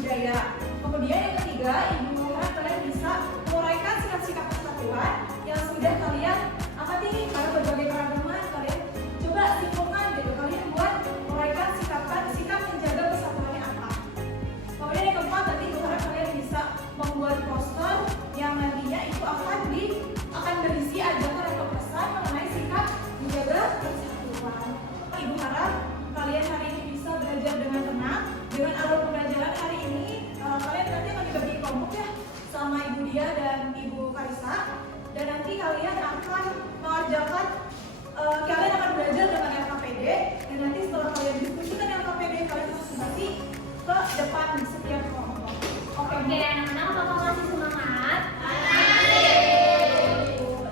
budaya. Kemudian yang ketiga, Ibu harap kalian bisa menguraikan sikap-sikap persatuan yang sudah kalian amati nih pada berbagai keragaman. Kalian coba simpulkan gitu, kalian buat menguraikan sikap menjaga persatuannya apa. Kemudian yang keempat, nanti Ibu harap kalian bisa membuat poster yang nantinya itu akan berisi ajakan atau pesan mengenai sikap menjaga persatuan. Ibu harap kalian hari ini bisa belajar dengan tenang. Dengan alur pembelajaran hari ini, kalian nanti akan dibagi kelompok ya sama Ibu Dia dan Ibu Karisa. Dan nanti kalian akan mengerjakan, kalian akan belajar dengan LKPD. Dan nanti setelah kalian diskusikan LKPD, kalian masing-masing ke depan di setiap kelompok. Oke, anak-anak, Bapak masih semangat?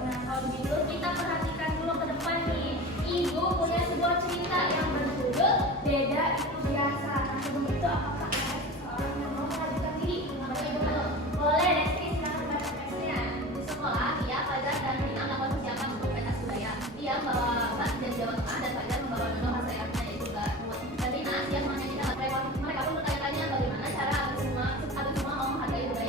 Nah, kalau begitu kita perhatikan dulu ke depan nih. Ibu punya sebuah cerita yang berjudul Beda Itu Biasa. Nah, sebelum itu apakah ada seseorang yang mau mengajukan diri? Bagi Ibu dulu. Boleh, Reski, silakan baca teksnya. Di sekolah, Ia, Fajar, dan Rina melakukan persiapan untuk pentas budaya. Ia membawa bak dari Jawa Tengah dan Fajar membawa dodol khas daerahnya yaitu garut. Dan Rina siap menyanyikan lagu mereka pun bertanya-tanya bagaimana cara agar semua mau menghargai budaya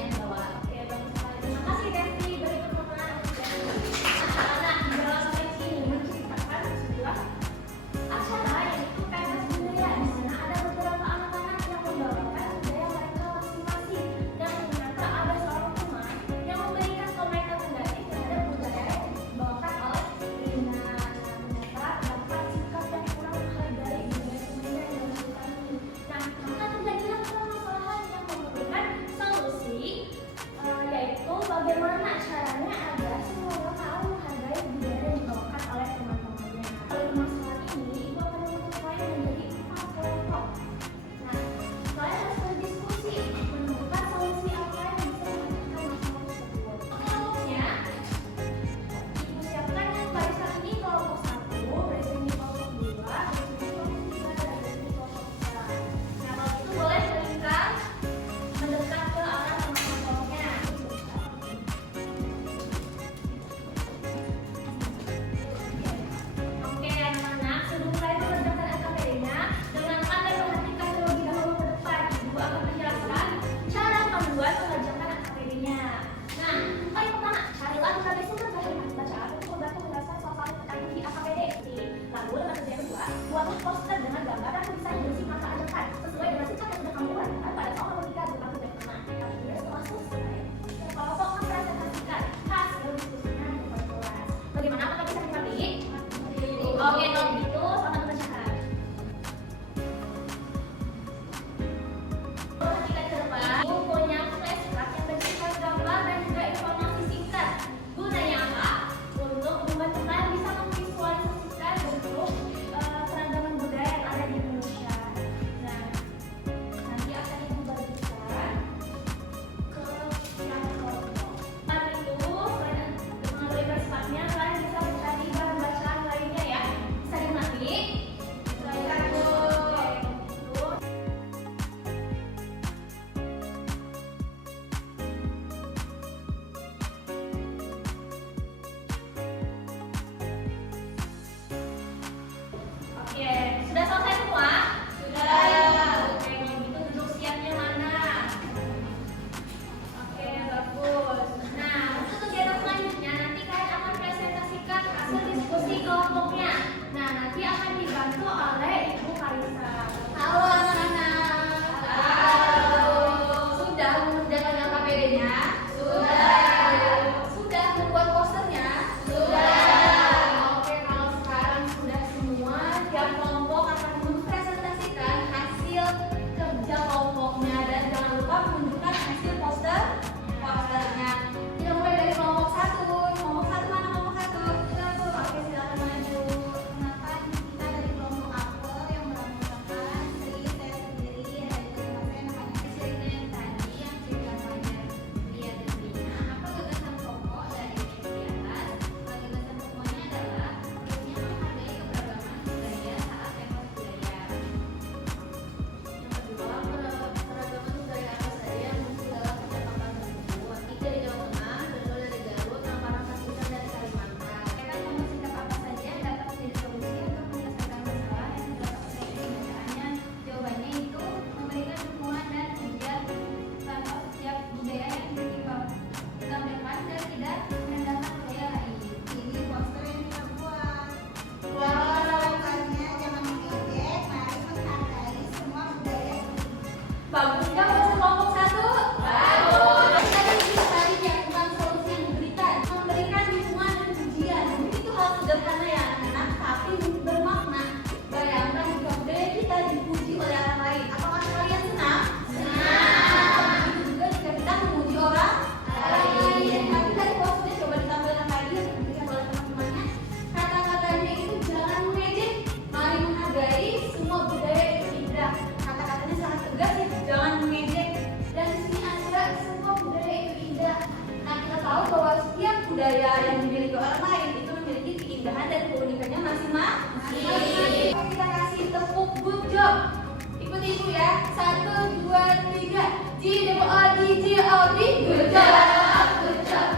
budaya yang dimiliki orang lain itu memiliki keindahan dan keunikannya masing-masing. Kita kasih tepuk good job. Ikuti ibu ya. 1, 2, 3. G-O-D-G-O-D. Good job, good job,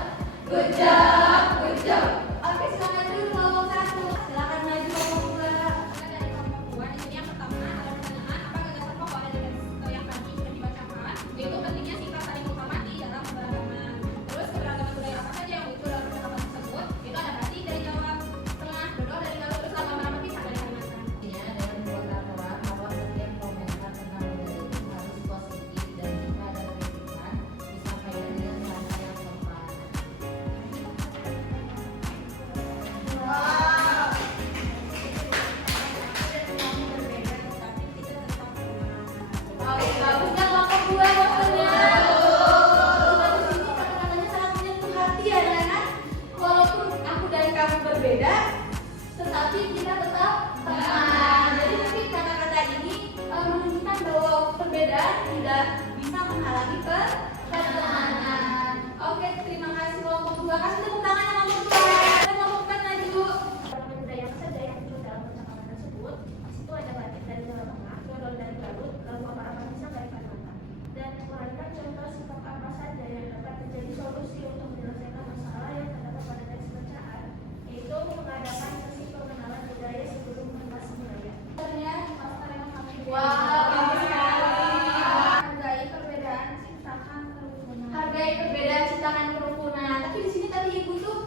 good job, good job. Oke, silakan dulu kelompok 1. Silakan maju kelompok 2. Dari kelompok 2 di sini yang pertama adalah penerimaan apa gagasan pokok dari yang tadi sudah dibacakan, yaitu pentingnya sikap saling menghormati dalam keberagaman. Terus keberagaman budaya apa saja yang muncul dalam percakapan tersebut? Itu ada hati dari Jawa Tengah, Dodo dari Garut, terus lama-lama pisah dari Kalimantan. Intinya dengan membuat aturan bahwa setiap komentar tentang budaya itu harus positif dan jika ada kritikan disampaikan dengan bahasa yang sopan. Oke, bagusnya kelompok 2 waktunya. Bagus ini kata-katanya sangat menyentuh hati ya, anak. Walaupun aku dan kamu berbeda, tetapi kita tetap teman. Jadi mungkin kata-kata ini menunjukkan bahwa perbedaan tidak bisa menghalangi pertemanan. Oke, terima kasih kelompok 2. Kasih tepuk tangan kelompok 2. Dan kelompok 4 maju. Keberagaman budaya apa saja yang muncul dalam percakapan tersebut? Di situ ada batik dari Jawa Tengah, Dodo dari Garut, lalu apa-apa pisah dari Kalimantan. Dan uraikan contoh sikap apa saja yang dapat menjadi solusi untuk menyelesaikan masalah yang terdapat pada teks bacaan, yaitu mengadakan sesi pengenalan budaya sebelum membahas budaya. Wow, bagus sekali. Hargai perbedaan, ciptakan kerukunan. Hargai perbedaan, ciptakan kerukunan. Tapi di sini tadi ibu tuh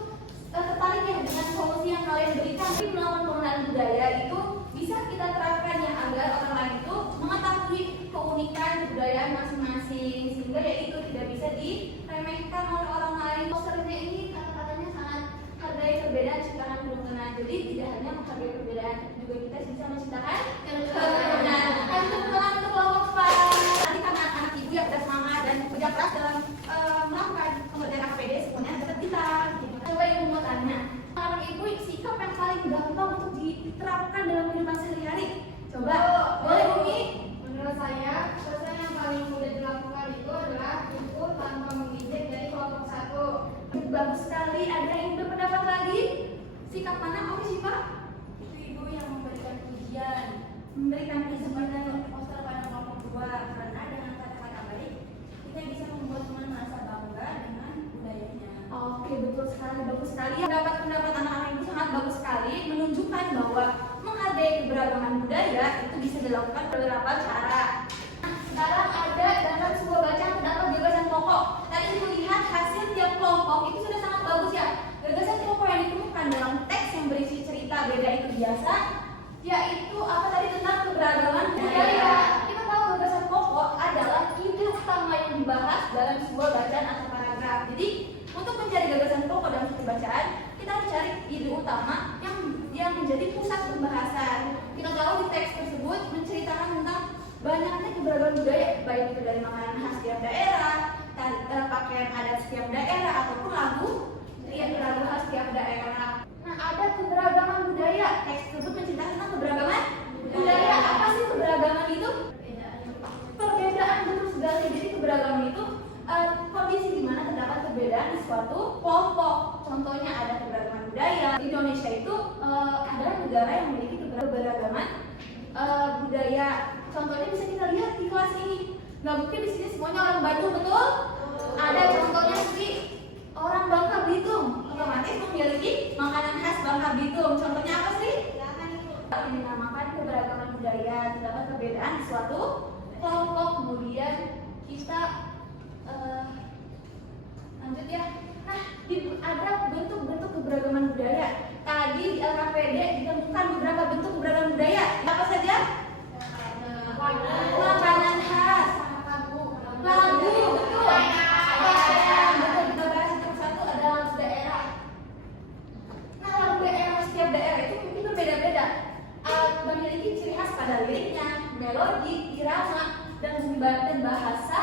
tertarik ya dengan solusi yang kalian berikan. Tapi melawan pengenalan budaya itu bisa kita terapkan ya agar orang lain itu mengetahui keunikan kebudayaan masing-masing sehingga ya itu tidak bisa diremehkan oleh orang lain. Posternya ini kata-katanya sangat hargai perbedaan, ciptakan kerukunan. Jadi tidak hanya menghargai perbedaan, tapi juga kita bisa menciptakan kerukunan. Kasih tepuk tangan untuk kelompok 4. Tadi kan anak-anak ibu yang sudah semangat dan kerja keras dalam melakukan pengerjaan APD semuanya dapat kita. Coba ibu mau tanya, anak ibu sikap yang paling gampang untuk diterapkan dalam kehidupan sehari-hari? Coba, boleh Bumi? Menurut saya, pesan yang paling mudah dilakukan itu adalah jujur tanpa mengejek dari kelompok 1. Bagus sekali. Ada yang berpendapat lagi? Sikap mana? Oke, Syifa? Itu ibu yang memberikan pujian. Memberikan pujian. Poster pada kelompok 2 karena dengan kata-kata baik kita bisa membuat teman merasa bangga dengan budayanya. Oke, betul sekali, bagus sekali. Pendapat anak-anak ibu sangat bagus sekali, menunjukkan bahwa menghargai keberagaman budaya itu bisa dilakukan beberapa cara. Nah, sekarang ada dalam sebuah bacaan terdapat gagasan pokok. Tadi ibu lihat hasil tiap kelompok itu sudah sangat bagus ya. Gagasan pokok yang ditemukan dalam teks yang berisi cerita beda itu biasa, yaitu apa tadi tentang keberagaman budaya. Kita tahu gagasan pokok adalah ide utama yang dibahas dalam sebuah bacaan atau paragraf. Jadi untuk mencari gagasan pokok dalam suatu bacaan, kita harus cari ide utama yang menjadi pusat pembahasan. Kita tahu di teks tersebut menceritakan tentang banyaknya keberagaman budaya, baik itu dari makanan khas setiap daerah, pakaian adat setiap daerah, ataupun lagu khas setiap daerah. Nah, ada keberagaman budaya. Teks tersebut menceritakan tentang keberagaman budaya. Apa sih keberagaman itu? Perbedaan, betul sekali. Jadi keberagaman itu kondisi di mana terdapat perbedaan di suatu kelompok. Contohnya ada keberagaman budaya. Indonesia itu adalah negara yang memiliki keberagaman budaya. Contohnya bisa kita lihat di kelas ini. Nggak mungkin di sini semuanya orang Bandung, betul? Ada contohnya seperti orang Bangka Belitung, otomatis memiliki makanan khas Bangka Belitung. Contohnya apa sih? Yang dinamakan keberagaman budaya. Terdapat perbedaan di suatu kelompok. Kemudian kita lanjut ya. Nah, ada bentuk-bentuk keberagaman budaya. Tadi di LKPD ditemukan beberapa bentuk keberagaman budaya. Apa saja? Makanan khas, lagu, betul. Pakaian, betul. Kita bahas satu persatu. Ada lagu daerah. Nah, lagu daerah setiap daerah itu mungkin berbeda-beda. Memiliki ciri khas pada liriknya, melodi, irama, dan bahasa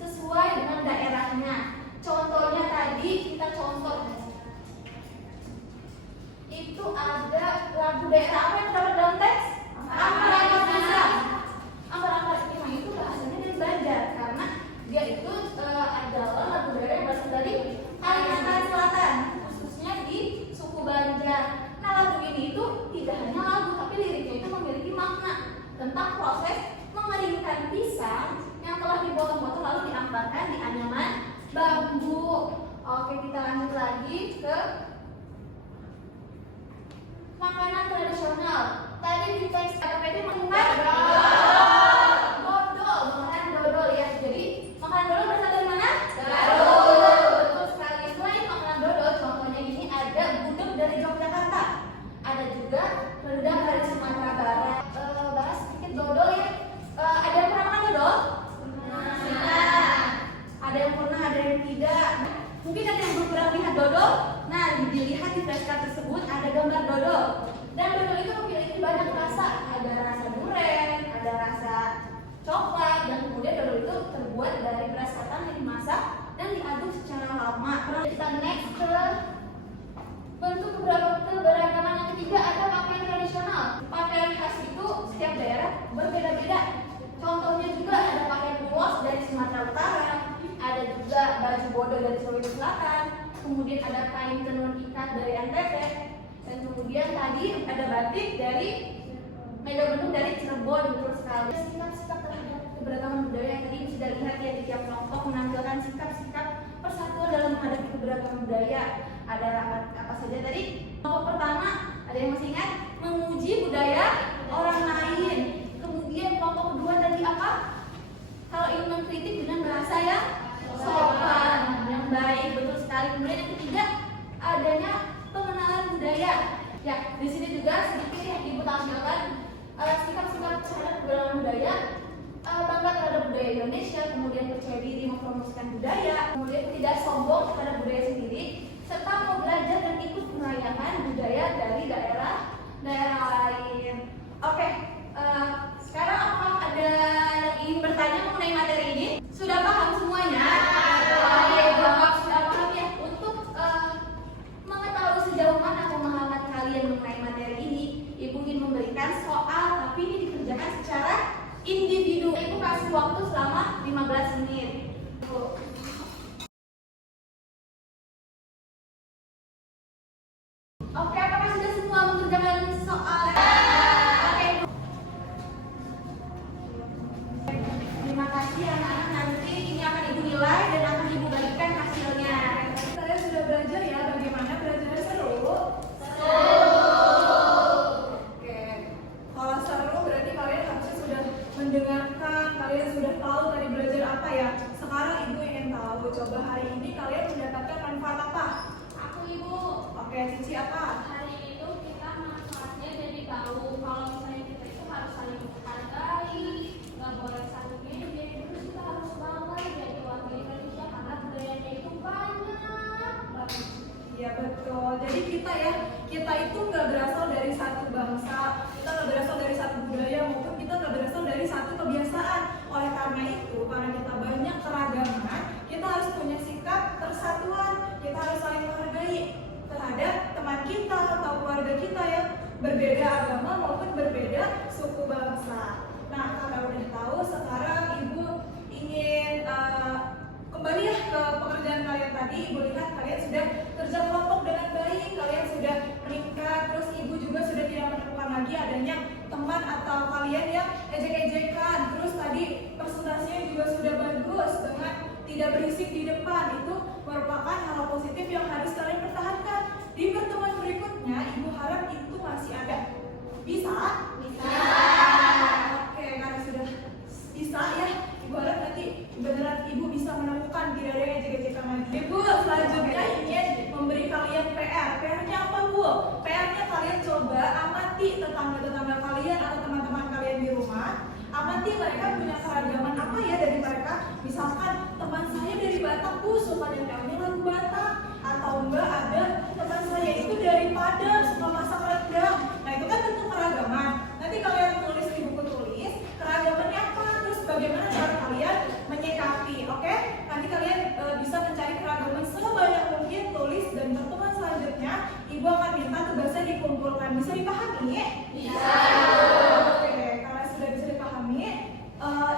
sesuai dengan daerahnya. Contohnya tadi kita contoh itu ada lagu daerah apa yang terdapat dalam teks? Ampar-ampar Pisang. Ampar-ampar Pisang itu bahasanya dari Banjar karena dia itu adalah lagu daerah yang berasal dari Kalimantan Selatan. dodol. Nah, dilihat di flashcard tersebut ada gambar dodol. Dan dodol itu memiliki banyak rasa. Ada rasa durian, ada rasa coklat, dan kemudian dodol itu terbuat dari beras ketan yang dimasak dan diaduk secara lama. Kita next ke bentuk keberagaman yang ketiga, ada pakaian tradisional. Pakaian khas itu setiap daerah berbeda-beda. Contohnya juga ada pakaian ulos dari Sumatera Utara, ada juga baju bodo dari Sulawesi Selatan, kemudian ada kain tenun ikat dari NTT, dan kemudian tadi ada batik dari Megamendung dari Cirebon. Betul sekali. Sikap-sikap terhadap keberagaman budaya yang tadi sudah lihat ya, di tiap kelompok menampilkan sikap-sikap persatuan dalam menghadapi keberagaman budaya. Ada apa saja tadi? Kelompok pertama, ada yang masih ingat? Memuji budaya orang lain. Kemudian kelompok kedua tadi apa? Kalau ingin mengkritik dengan bahasa yang sopan, yang baik. Betul sekali. Kemudian yang ketiga, adanya pengenalan budaya. Ya, di sini juga sedikit yang Ibu tampilkan sikap-sikap terhadap keberagaman budaya. Bangga terhadap budaya Indonesia, kemudian percaya diri mempromosikan budaya, kemudian tidak sombong terhadap budaya sendiri, serta mau belajar dan ikut merayakan budaya dari daerah lain. Oke, sekarang apakah ada yang ingin bertanya mengenai materi ini? Sudah paham semuanya? Oke, jawab sudah paham ya. Untuk mengetahui sejauh mana pemahaman kalian mengenai materi ini, Ibu ingin memberikan soal, tapi ini dikerjakan secara individu. Ibu kasih waktu selama 15 menit. Oke, apakah sudah semua mengerjakan soal? Oke. Terima kasih anak-anak. Nanti ini akan Ibu nilai dan akan Ibu bagikan hasilnya. Kalian sudah belajar ya bagaimana belajarnya seru? Oke. Kalau seru berarti kalian harusnya sudah mendengarkan, kalian sudah tahu tadi belajar apa ya. Sekarang Ibu ingin tahu, coba hari ini kalian mendapatkan manfaat apa? Aku Ibu. Oke, Cici apa? Hari itu kita manfaatnya jadi tahu kalau misalnya kita itu harus saling menghargai, nggak boleh saling ngejek, terus kita harus bangga jadi warga Indonesia karena budayanya itu banyak banget. Iya betul. Jadi kita itu nggak berasal dari satu bangsa, kita nggak berasal dari satu budaya, maupun kita nggak berasal dari satu kebiasaan. Oleh karena itu, karena kita banyak keragaman, kita harus punya sikap persatuan. Kita harus saling menghargai terhadap teman kita atau keluarga kita yang berbeda agama maupun berbeda suku bangsa. Nah, karena udah tahu, sekarang Ibu ingin kembali ya ke pekerjaan kalian tadi. Ibu lihat kalian sudah kerja kelompok dengan baik, kalian sudah meningkat, terus Ibu juga sudah tidak menemukan lagi adanya teman atau kalian yang ejek-ejekan. Terus tadi presentasinya juga sudah bagus dengan tidak berisik di depan. Itu merupakan hal positif yang harus kalian pertahankan. Di pertemuan berikutnya, Ibu harap itu masih ada. Bisa? Bisa. Oke, karena sudah bisa ya, Ibu harap nanti beneran Ibu bisa menemukan tidak ada ejek-ejekan lagi. Ibu selanjutnya ingin memberi kalian PR. PR-nya apa, Bu? PR-nya kalian coba amati tetangga-tetangga kalian atau teman-teman kalian di rumah. Amati mereka punya keragaman apa ya dari mereka. Misalkan teman saya dari Batak, Bu, suka nyanyi lagu Batak. Atau enggak ada teman saya itu dari Padang, suka masak rendang. Nah, itu kan bentuk keragaman. Nanti kalian tulis di buku tulis keragamannya apa, terus bagaimana cara kalian menyikapi. Oke? Nanti kalian bisa mencari keragaman sebanyak mungkin, tulis, dan pertemuan selanjutnya Ibu akan minta tugasnya dikumpulkan. Bisa dipahami? Bisa. Oke, karena sudah bisa dipahami,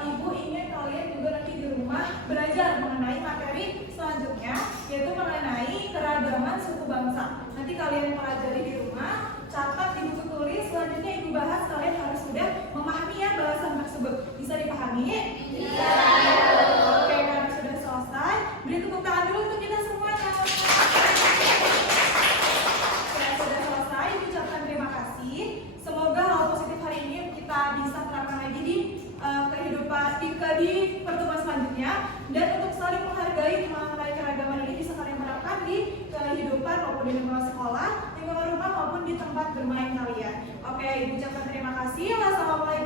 Ibu ingin kalian juga nanti di rumah belajar mengenai materi selanjutnya, yaitu mengenai keragaman suku bangsa. Nanti kalian pelajari di rumah, catat di buku tulis, selanjutnya Ibu bahas, kalian harus sudah memahami ya bahasan tersebut. Bisa dipahami? Bisa. Oke, karena sudah selesai, beri tepuk tangan dulu untuk kita semuanya. Sudah selesai, Ibu ucapkan terima kasih. Semoga hal positif hari ini kita bisa terapkan lagi di kehidupan di pertemuan selanjutnya, dan untuk saling menghargai mengenai keragaman ini bisa kalian terapkan di kehidupan maupun di lingkungan sekolah, lingkungan rumah maupun di tempat bermain kalian. Oke, Ibu ucapkan terima kasih. Wassalamualaikum.